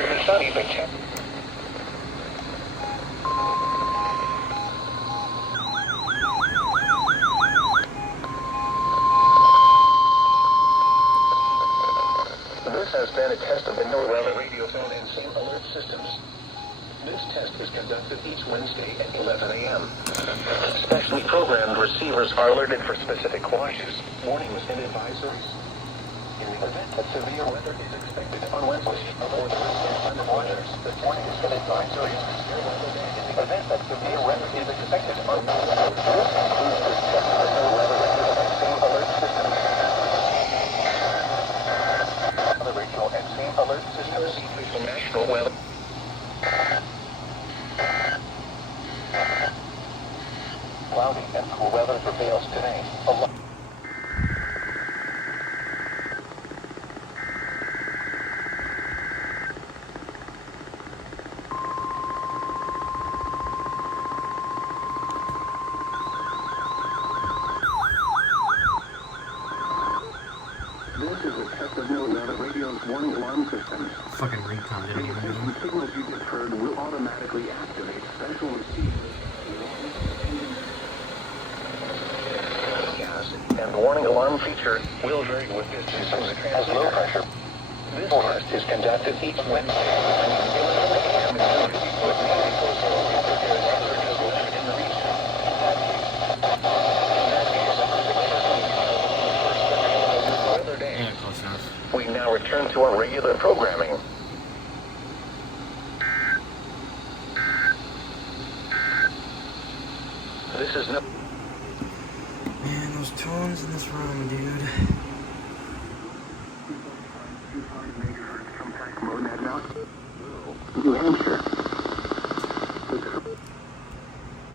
partly sunny, but this has been a test of the NWR radio phone and SAM alert systems. This test is conducted each Wednesday at 11 a.m. Specially programmed receivers are alerted for specific watches, warnings, and advisories. In the event that severe weather is expected on Wednesday, for the resident of watchers, the warnings and advisories for severe weather day. In the event that severe weather is expected on Wednesday, this includes this test of the NWR radio and SAM alert systems. The radio and SAM alert systems from National Weather. Cloudy and cool weather prevails today. This is a test of NWR radio's warning alarm system. Fucking ringtone didn't even do The signals you just heard will automatically activate special receivers. And the warning alarm feature will vary with distance from the transmitter. As low pressure. This test is conducted each Wednesday. Yeah, close enough. We now return to our regular programming. This is no. Man, those tones in this room, dude. New Hampshire.